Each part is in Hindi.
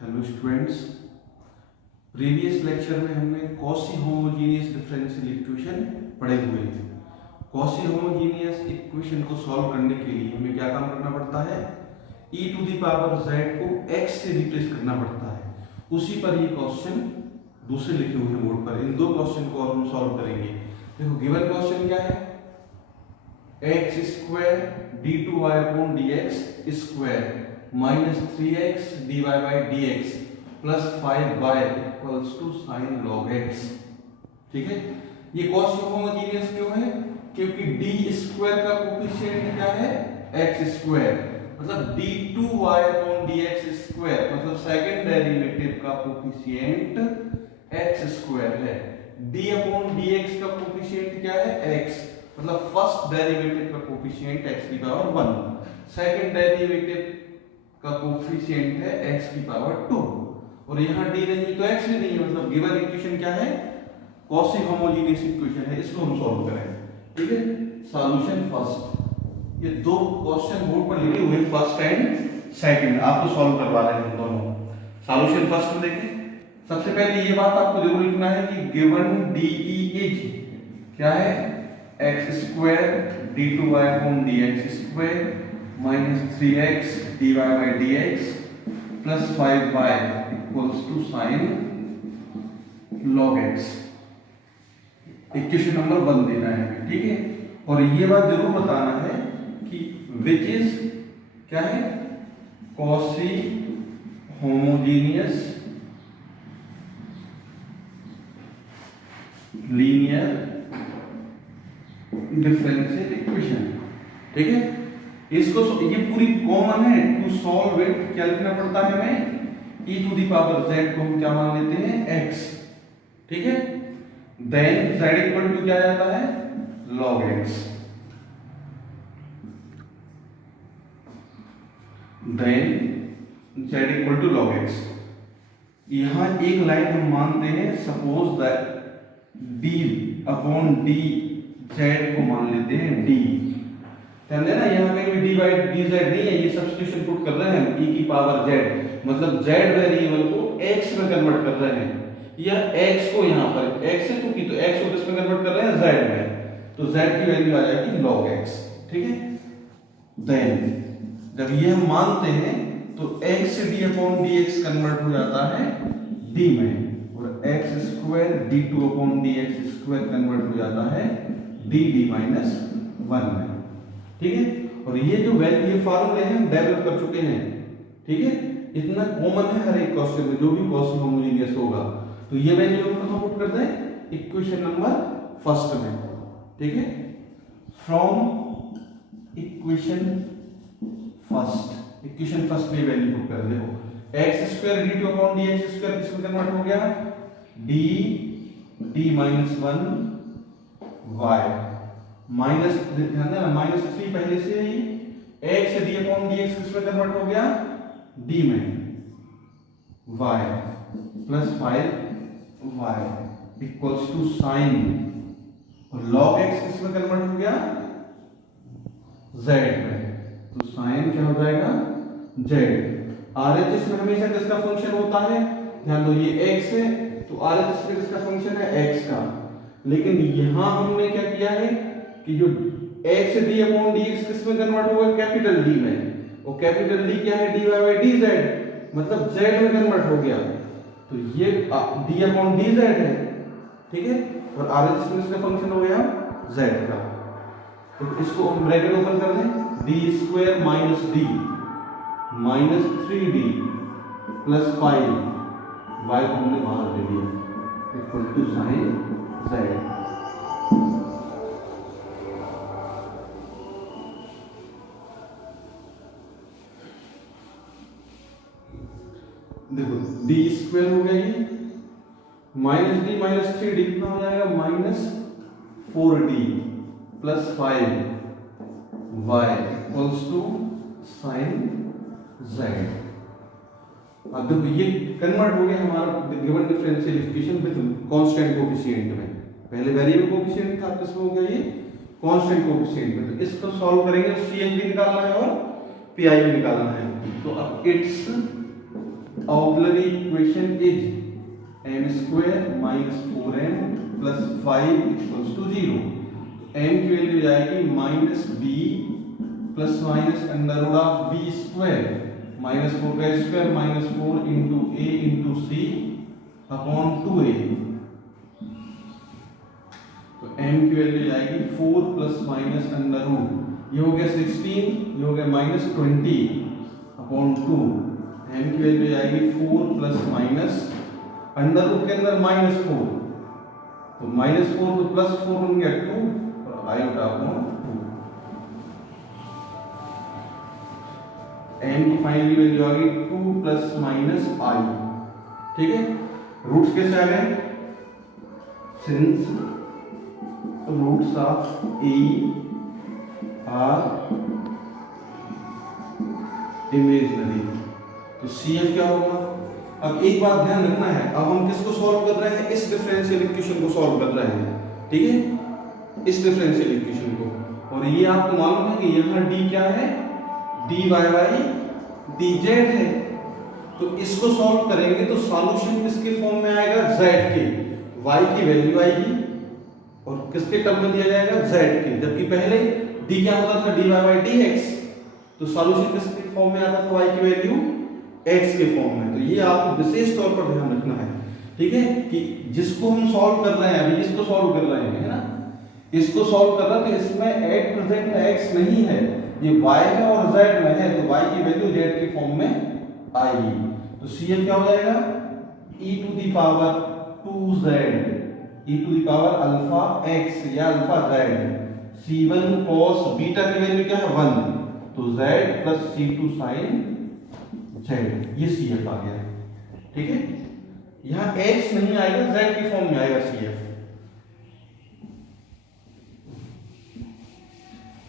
हेलो स्टूडेंट्स, प्रीवियस लेक्चर में हमने कॉसी होमोजीनियस डिफरेंशियल इक्वेशन पढ़े हुए थे। कॉसी होमोजीनियस इक्वेशन को सॉल्व करने के लिए हमें क्या काम करना पड़ता है, e to the power z को x से रिप्लेस करना पड़ता है। उसी पर ये क्वेश्चन दूसरे लिखे हुए हैं बोर्ड पर। इन दो क्वेश्चन को और हम सॉल्व करेंगे। देखो गिवन क्वेश्चन क्या है, x square d2y upon dx square minus 3x dy by dx plus 5y equals to sine log x। ठीक है, ये कॉसी होमोजीनियस क्यों है? क्योंकि d स्क्वायर का कोफिशिएंट क्या है, x स्क्वायर, मतलब d2y अपॉन dx स्क्वायर मतलब सेकंड डेरिवेटिव का कोफिशिएंट x स्क्वायर है। d अपॉन dx का कोफिशिएंट क्या है, x, मतलब फर्स्ट डेरिवेटिव का कोफिशिएंट x की पावर 1, सेकंड डेरिवेटिव का कोफिशिएंट है x की पावर 2, और यहाँ d नहीं तो x भी नहीं है, मतलब गिवन इक्वेशन क्या है, कॉसी होमोजीनियस इक्वेशन है। इसको हम सॉल्व करें। ठीक है, सॉल्यूशन फर्स्ट। ये दो क्वेश्चन बोर्ड पर लिखे हुए फर्स्ट एंड सेकंड, आपको सॉल्व करवा रहे हैं दोनों। सॉल्यूशन फर्स्ट में देखें, सबसे पहले ये बात आपको जरूर लिखना है कि गिवन डी इज क्या है, x square d2y upon dx square minus 3x dy by dx plus 5y equals to sine log x। Equation number 1 देना है। ठीक है, और ये बात जरूर बताना है कि विच इज क्या है, quasi homogeneous linear differential equation. ठीक है, इसको ये पूरी कॉमन है। टू सॉल्व इट क्या लिखना पड़ता है हमें, e to the power z को हम क्या मान लेते हैं, x। ठीक है, देन z इक्वल टू क्या जाता है, log x। Then z equal to log x। यहां एक लाइन हम मानते हैं, suppose that d upon d z को मान लेते हैं d। ध्यान देना, यहाँ कहीं भी dy dz नहीं है, ये सब्स्टिट्यूशन पुट कर रहे हैं हम e की पावर z, मतलब z वेरिएबल को x में कन्वर्ट कर रहे हैं, या x को यहाँ पर x है चूंकि, तो x को किसमें कन्वर्ट कर रहे हैं, z में, तो z की वैल्यू आ जाएगी log x। ठीक है, देन जब ये हम मानते हैं तो x से d अपॉन dx कन्वर्ट हो जाता है d में, और x square d2 upon dx square convert हो जाता है d माइनस 1 में। ठीक है, और ये जो वैल्यू, ये फार्मूले हैं हम डेवलप कर चुके हैं। ठीक है, इतना कॉमन है हर एक क्वेश्चन में, जो भी कॉसी होमोजीनियस होगा, तो ये वैल्यू हम कहां पुट कर दें, इक्वेशन नंबर फर्स्ट में। ठीक है, फ्रॉम इक्वेशन फर्स्ट में वैल्यू पुट कर देखो, x square d2 upon dx square किसमें कन्वर्ट हो गया, d माइनस 1 y माइनस, ध्यान देना माइनस 3 पहले से ही, x से d अपॉन dx किसमें कन्वर्ट हो गया, d में, y plus 5y equals to sine, और log x किसमें कन्वर्ट हो गया, z में, तो साइन क्या हो जाएगा, z। RHS में हमेशा किसका फंक्शन होता है, ध्यान दो ये x है, तो RHS में किसका फंक्शन है, x का। लेकिन यहां हमने क्या किया है कि जो x से d अपॉन dx किसमें कन्वर्ट होगा, कैपिटल D में, और कैपिटल D क्या है, dy by dz, मतलब z में कन्वर्ट हो गया, तो ये d अपॉन dz है। ठीक है, और RHS में इसका फंक्शन हो गया z का, तो इसको हम ब्रैकेट ओपन कर दें, d square minus d minus 3d plus 5 y को हमने बाहर दे दिया इक्वल टू साइन z। देखो d स्क्वायर हो गया, ये माइनस d माइनस 3d कितना हो जाएगा, minus 4d plus 5y equals to sine z। अब देखो ये कन्वर्ट हो गया हमारा given differential equation with constant coefficient में। पहले वेरिएबल कोएफिशिएंट था, अब किसमें हो गया ये, कांस्टेंट कोएफिशिएंट में। तो इसको सॉल्व करेंगे, CH भी निकालना है और PI भी निकालना है। तो अब its auxiliary equation is m square minus 4n plus 5 equals to 0। m की वैल्यू जाएगी minus b plus minus under root of b square minus 4 का square minus 4 into a into c upon 2a। तो m की वैल्यू जाएगी 4 प्लस माइनस अंडर रूट, ये हो गया 16, ये हो गया माइनस 20 अपॉन 2। m की वैल्यू जाएगी 4 प्लस माइनस अंडर रूट के अंदर माइनस 4, तो माइनस 4 तो प्लस 4 बन गया 2 और आई उठा अपॉन 2। m की फाइनल वैल्यू आ गई 2 प्लस माइनस आई। ठीक है, रूट्स कैसे आ गए? Since roots of a are imaginary, तो CF क्या होगा? अब एक बात ध्यान रखना है, अब हम किसको सॉल्व कर रहे हैं? इस डिफरेंशियल इक्वेशन को सॉल्व कर रहे हैं। ठीक है, इस डिफरेंशियल इक्वेशन को, और ये आपको मालूम है कि यहाँ d क्या है? dy बाई dz है। तो इसको सॉल्व करेंगे तो सॉल्यूशन किसके फॉर्म में आएगा? z के, y की वैल्यू आएगी और किसके टर्म में दिया जाएगा? z के, जबकि पहले d क्या होता था? dy बाई dx, तो सॉल्यूशन किसके फॉर्म में आता था? y की वैल्यू x के फॉर्म में। तो ये आपको विशेष तौर पर ध्यान रखना है। ठीक है, कि जिसको हम सॉल्व कर रहे हैं, अभी इसको सॉल्व कर रहे हैं, है ना, इसको सॉल्व कर रहे हैं, तो इसमें एट प्रेजेंट x नहीं है, ये y में और z में है, तो y की वैल्यू z के फॉर्म में आएगी। तो CF क्या हो जाएगा? e to the power 2z, e to the power alpha x या alpha z, c1 cos beta की वैल्यू क्या है? 1, तो z plus c2 sin z, ये CF आ गया। ठीक है, यहाँ x नहीं आएगा, z के फॉर्म में आएगा CF।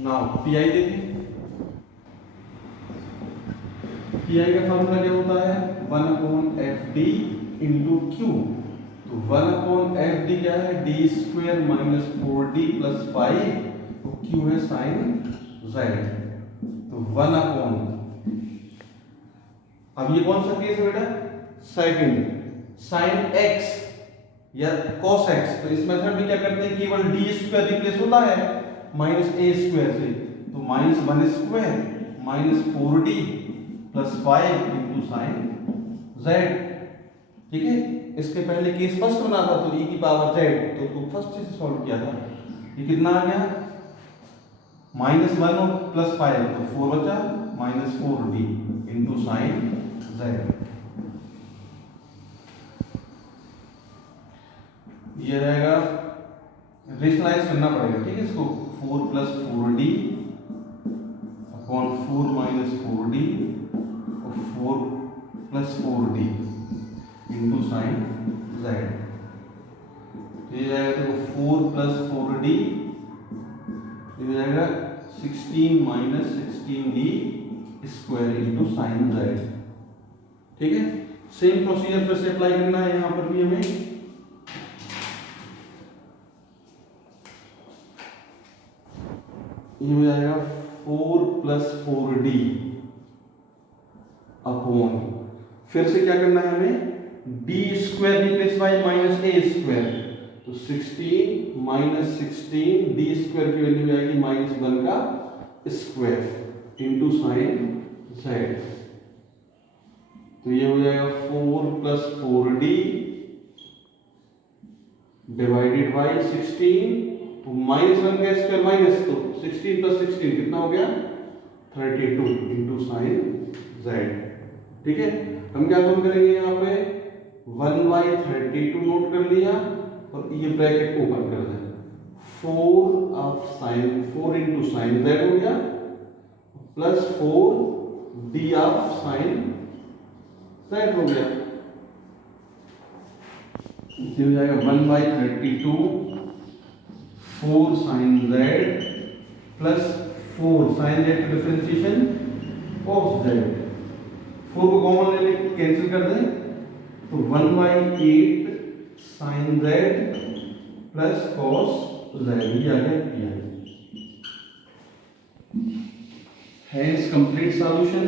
नाउ PI देखें, PI का फॉर्मूला क्या होता है? 1 अपॉन FD इंटू Q। तो 1 अपॉन FD क्या है? d square minus 4d plus 5, तो Q है साइन z, तो 1 अपॉन, अब ये कौन सा केस है बेटा? सेकंड, साइन x या cos x। तो इस मेथड में क्या करते हैं? केवल d स्क्वायर रिप्लेस होता है माइनस a स्क्वायर से, तो minus 1 square minus 4d plus 5 into sine z। ठीक है, इसके पहले केस फर्स्ट बना था, तो e की पावर z, तो उसको फर्स्ट से सॉल्व किया था। ये कितना आ गया? माइनस 1 और प्लस 5, तो 4 बचा, minus 4d into sine z। ये रहेगा, रेशनलाइज करना पड़ेगा। ठीक है, इसको 4 plus 4d upon 4 minus 4d और 4 plus 4d into sine z। ये जाएगा, देखो 4 प्लस 4d, ये जाएगा 16 minus 16d square into sine z। ठीक है, सेम प्रोसीजर फिर से अप्लाई करना है यहां पर भी हमें। ये हो जाएगा 4 प्लस 4d अपॉन, फिर से क्या करना है हमें? d square replace by minus a square, तो 16 माइनस 16 d स्क्वायर की वैल्यू आएगी माइनस 1 का स्क्वायर इंटू साइन z। तो ये हो जाएगा 4 प्लस 4d डिवाइडेड बाय 16, तो माइनस 1 का स्क्वायर माइनस, तो 16 प्लस 16 कितना हो गया? 32 इंटू साइन z। ठीक है, हम क्या काम करेंगे? यहाँ पे 1/32 नोट कर लिया और ये ब्रैकेट ओपन कर दें, 4 of sine 4 into sine z हो गया plus 4d of sine z हो गया। ये हो जाएगा 1/32 4 sine z plus 4 sine z का डिफरेंशिएशन cos z, 4 को कॉमन ले लेके कैंसिल कर दें, तो 1/8 sine z plus cos z, ये आ गया PI। Hence complete solution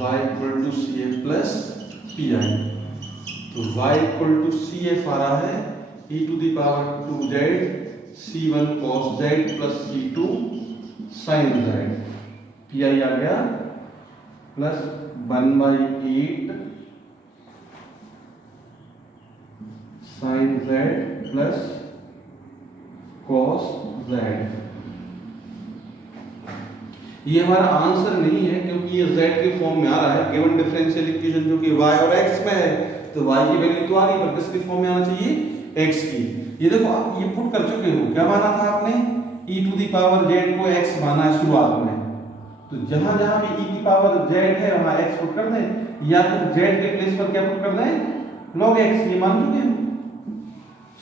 y equal to C F plus P I. तो y equal to C F आ रहा है e to the power 2z c1 cos z plus c2 sin z, P I आ गया plus 1/8 sin z plus cos z। ये हमारा आंसर नहीं है क्योंकि ये z के फॉर्म में आ रहा है। गिवन डिफरेंशियल इक्वेशन जो कि y और x में है, तो y की वैल्यू तो आ गई, पर किसके फॉर्म में आना चाहिए, x की। ये देखो आप ये पुट कर चुके हो, क्या माना था आपने, e to the power z को x माना है शुरुआत में, तो जहां जहां भी e की पावर z है वहां x पुट कर दें, या फिर z के प्लेस पर क्या पुट कर दें, log x। ये मान चुके हैं,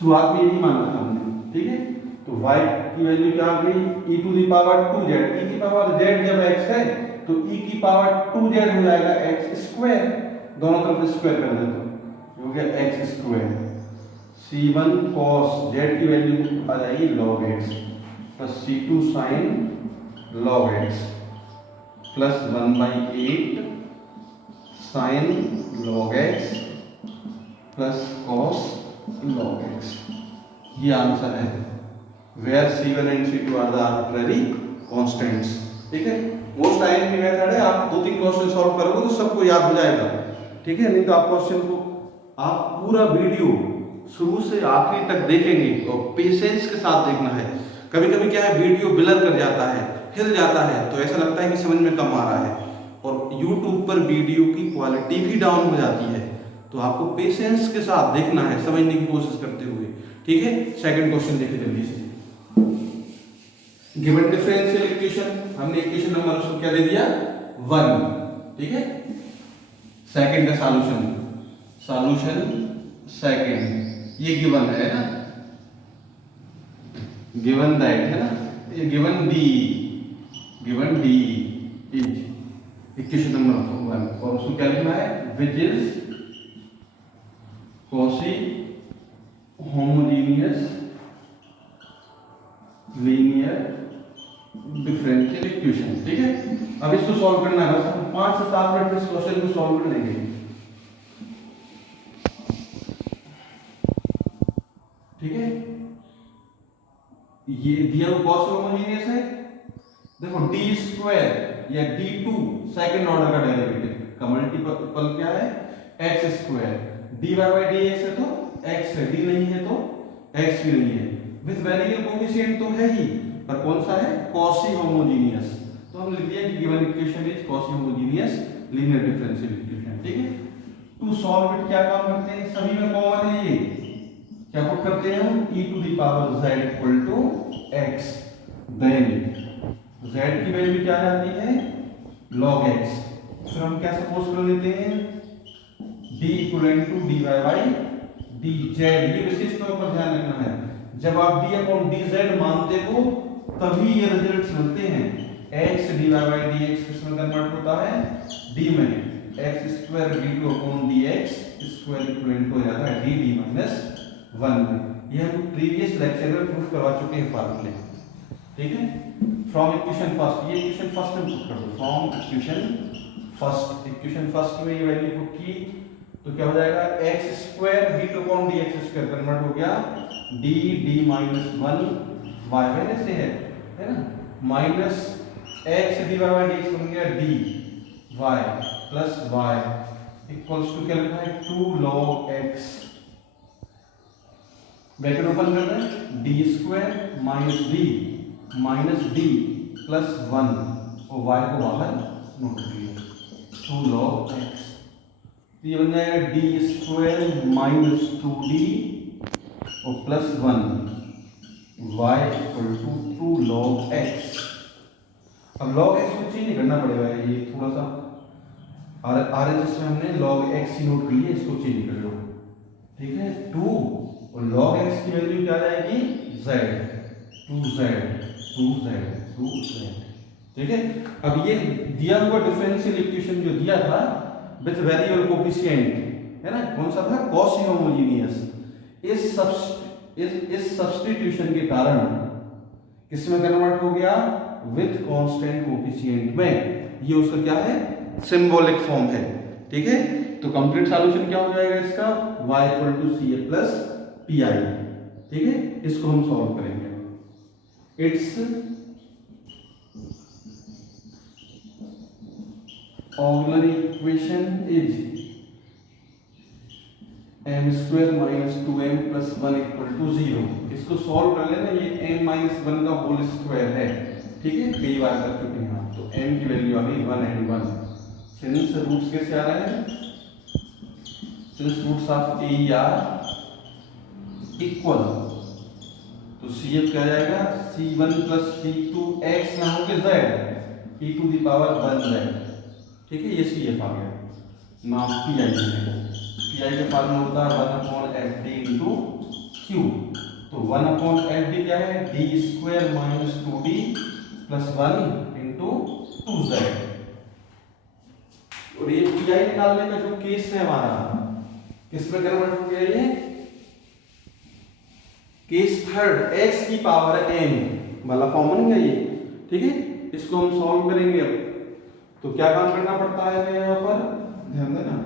शुरुआत में यही माना था हमने, ठीक है। तो y की वैल्यू क्या आ गई, e to the power 2z, e की पावर z जब x है तो e की पावर 2z हो जाएगा x स्क्वायर, दोनों तरफ स्क्वायर कर दें तो हो गया x square. c1 cos z की वैल्यू आ जाएगी log x plus c2 sin log x plus 1/8 sin log x plus cos log x। ये आंसर है, where c1 and c2 are the arbitrary constants, ठीक है। मोस्ट आइडेंटिटी मेथड है, आप 2-3 क्वेश्चन सॉल्व करोगे तो सबको याद हो जाएगा, ठीक है। नहीं तो आप क्वेश्चन को आप पूरा वीडियो शुरू से आखिरी तक देखेंगे और पेशेंस के साथ देखना है। कभी कभी क्या है, वीडियो ब्लर कर जाता है, हिल जाता है, तो ऐसा लगता है कि समझ में कम आ रहा है, और YouTube पर वीडियो की क्वालिटी भी डाउन हो जाती है। तो आपको पेशेंस के साथ देखना है, समझने की कोशिश करते हुए, ठीक है। सेकंड क्वेश्चन देखिए जल्दी से। गिवन डिफरेंशियल इक्वेशन, हमने इक्वेशन नंबर उसको क्या दे दिया, 1, ठीक है। सेकंड का सॉल्यूशन, सेकंड, ये गिवन है ना, गिवन दैट है ना, ये given D is equation number 1, और उसको क्या लिखना है, which is Cauchy homogeneous linear differential equation, ठीक है। अब इसको सॉल्व करना है, बस हम 5 से 7 मिनट में इस क्वेश्चन को सॉल्व कर लेंगे, ठीक है। ये दिया हुआ कॉस होमोजेनियस है, देखो डी स्क्वायर या d2 सेकंड ऑर्डर का डेरिवेटिव का मल्टीपल क्या है, x square, dy by dx है तो x है, d नहीं है तो x भी नहीं है, विद वेरिएबल कोएफिशिएंट तो है ही, पर कौन सा है, कॉची होमोजेनियस। तो हम लिख दिया कि given equation is Cauchy homogeneous linear differential equation, ठीक है। टू सॉल्व इट क्या काम करते हैं, सभी में कॉमन है, ये क्या पुट करते हैं हम, e to the power z equal to x, then z की वैल्यू क्या आ जाती है, log x। फिर हम क्या सपोज कर लेते हैं, d equal to dy by dz। ये विशेष तौर पर ध्यान रखना है, जब आप d अपॉन dz मानते हो तभी ये रिजल्ट्स मिलते हैं। x dy बाय dx किसमें कन्वर्ट होता है, d में, x square d2 upon dx square equal हो जाता है dd माइनस 1 में। ये हम प्रीवियस लेक्चर में प्रूफ करवा चुके हैं फार्मूले, ठीक है। फ्रॉम इक्वेशन फर्स्ट, ये इक्वेशन फर्स्ट में पुट कर दो, फ्रॉम इक्वेशन फर्स्ट में ये वैल्यू पुट की तो क्या हो जाएगा, x square d2 upon dx square convert हो गया d माइनस 1 y वैल्यू से है ना, minus x dy by dx बन गया d y plus y equals to क्या लिखा है, 2 log x, ब्रैकेट ओपन कर रहे हैं, d square minus d plus 1 और y को बाहर नोट करिए, 2 log x। तो ये बन जाएगा d स्क्वायर माइनस 2d और plus 1 y equal to 2 log x। अब log x को चेंज करना पड़ेगा, ये थोड़ा सा RHS में हमने log x ही नोट कर लिया, इसको चेंज कर लो, ठीक है। 2 और log x की वैल्यू क्या आ जाएगी, z, 2z, ठीक है। अब ये दिया हुआ डिफरेंशियल इक्वेशन जो दिया था विद वेरिएबल कोएफिशिएंट है ना, कौन सा था, कॉची होमोजेनियस। इस सब्स्टिट्यूशन के कारण किसमें कन्वर्ट हो गया, विद कांस्टेंट कोएफिशिएंट में। ये उसका क्या है, सिंबॉलिक फॉर्म है, ठीक है। तो कंप्लीट सॉल्यूशन क्या हो जाएगा इसका, y equal to C A plus P I, ठीक है। इसको हम सॉल्व करेंगे। Its auxiliary equation is m square minus 2m plus 1 equal to 0। इसको सॉल्व कर लेना, ये m माइनस 1 का होल स्क्वायर है, ठीक है, कई बार कर चुके हैं आप। तो m की वैल्यू आ गई 1 and 1। सिंस रूट्स कैसे आ रहे हैं, since roots of a are equal, तो CF क्या जाएगा, C1 प्लस C2 x ना होके z e to the power 1z, ठीक है, ये CF आ गया। नाउ PI PI का फॉर्मूला होता है 1/FD इंटू Q। तो 1/FD क्या है, d square minus 2d plus 1 into 2z। और ये PI निकालने का जो केस है हमारा, किस में कन्वर्ट हो गया, ये केस थर्ड, x की पावर n वाला फॉर्म बन गया ये, ठीक है। इसको हम सॉल्व करेंगे अब। तो क्या काम करना पड़ता है यहाँ पर, ध्यान देना,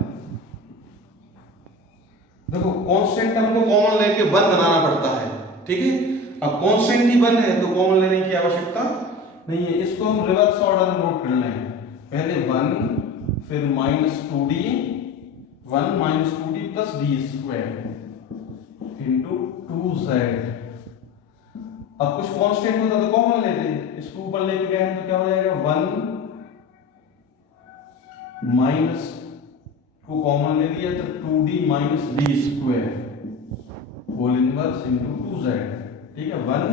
देखो कांस्टेंट हमको कॉमन लेके 1 बनाना पड़ता है, ठीक है। अब कांस्टेंट ही 1 है तो कॉमन लेने की आवश्यकता नहीं है। इसको हम रिवर्स ऑर्डर में नोट कर लें, पहले 1 फिर minus 2d, 1 minus 2d plus d square into 2z। अब कुछ कांस्टेंट होता तो कॉमन लेते हैं, इसको ऊपर लेके गए तो क्या हो जाएगा, 1 माइनस को कॉमन ले लिया तो 2d minus d square whole inverse into 2z, ठीक है। 1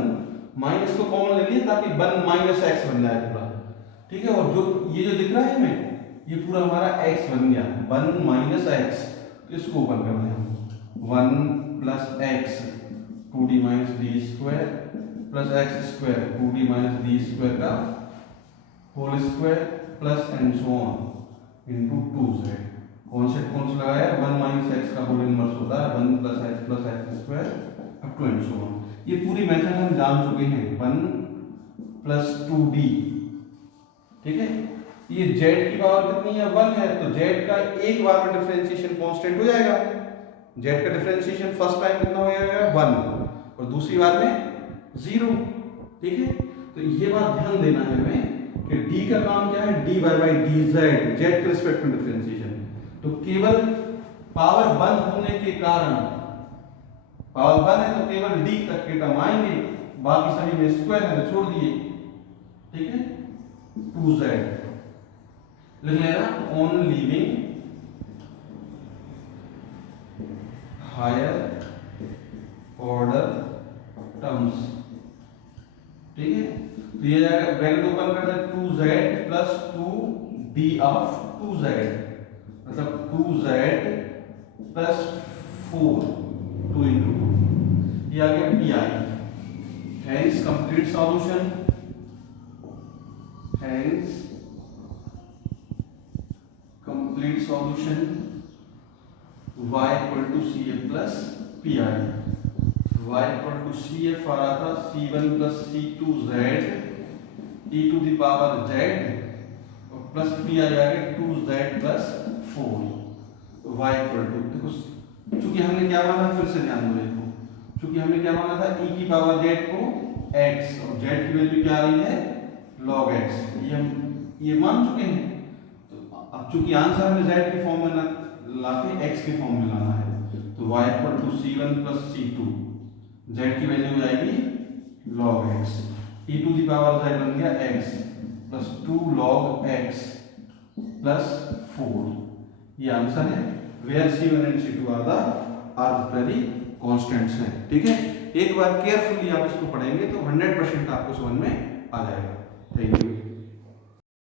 माइनस को कॉमन ले लिया ताकि 1 माइनस x बन जाए पूरा, ठीक है। और जो ये जो दिख रहा है हमें, ये पूरा हमारा x बन गया, 1 माइनस x। तो इसको ओपन कर दें हम, 1 plus x 2d minus d square plus x square 2d minus d square का whole square plus and so on into 2z। Concept कौन सा लगाया, 1 माइनस एक्स का होल इनवर्स होता है 1 plus x square up to and so on. ये पूरी मेथड हम जान चुके हैं, 1 प्लस 2d, ठीक है। ये z की पावर कितनी है, 1 है, तो z का एक बार में डिफरेंशिएशन कांस्टेंट हो जाएगा। z का डिफरेंशिएशन फर्स्ट टाइम कितना हो जाएगा, 1, और दूसरी बार में 0, ठीक है। तो ये बात ध्यान देना है हमें कि d का काम क्या है, dy बाई dz, z के रिस्पेक्ट में डिफरेंशिएशन। तो केवल पावर 1 होने के कारण, पावर 1 है तो केवल d तक के टर्म आएंगे, बाकी सभी में स्क्वायर है तो छोड़ दिए, ठीक है। 2z लिख लेना, on leaving higher order terms, ठीक है। तो ये जाएगा, ब्रैकेट ओपन कर दे, 2z plus 2d of 2z, मतलब 2z प्लस 4 2 इंटू 2, ये आ गया PI। Hence complete solution, hence complete solution y equal to C A plus P I. y equal to C F आ रहा था c1 plus c2z e to the power z और प्लस पी आई आ गया 2z plus 4। y equal to, देखो चूंकि हमने क्या माना, फिर से ध्यान दो, देखो चूंकि हमने क्या माना था, e की पावर z को x, और z की वैल्यू क्या आ रही है, log x, ये हम ये मान चुके हैं। तो अब चूंकि आंसर हमें z के फॉर्म में लाके x के फॉर्म में लाना है, तो y equal to c1 plus c2, z की वैल्यू हो जाएगी log x, e to the power z बन गया x plus 2 log x plus 4। ये आंसर है, where c1 and c2 are the arbitrary constants हैं, ठीक है। एक बार केयरफुली आप इसको पढ़ेंगे तो 100% आपको समझ में आ जाएगा। Thank you.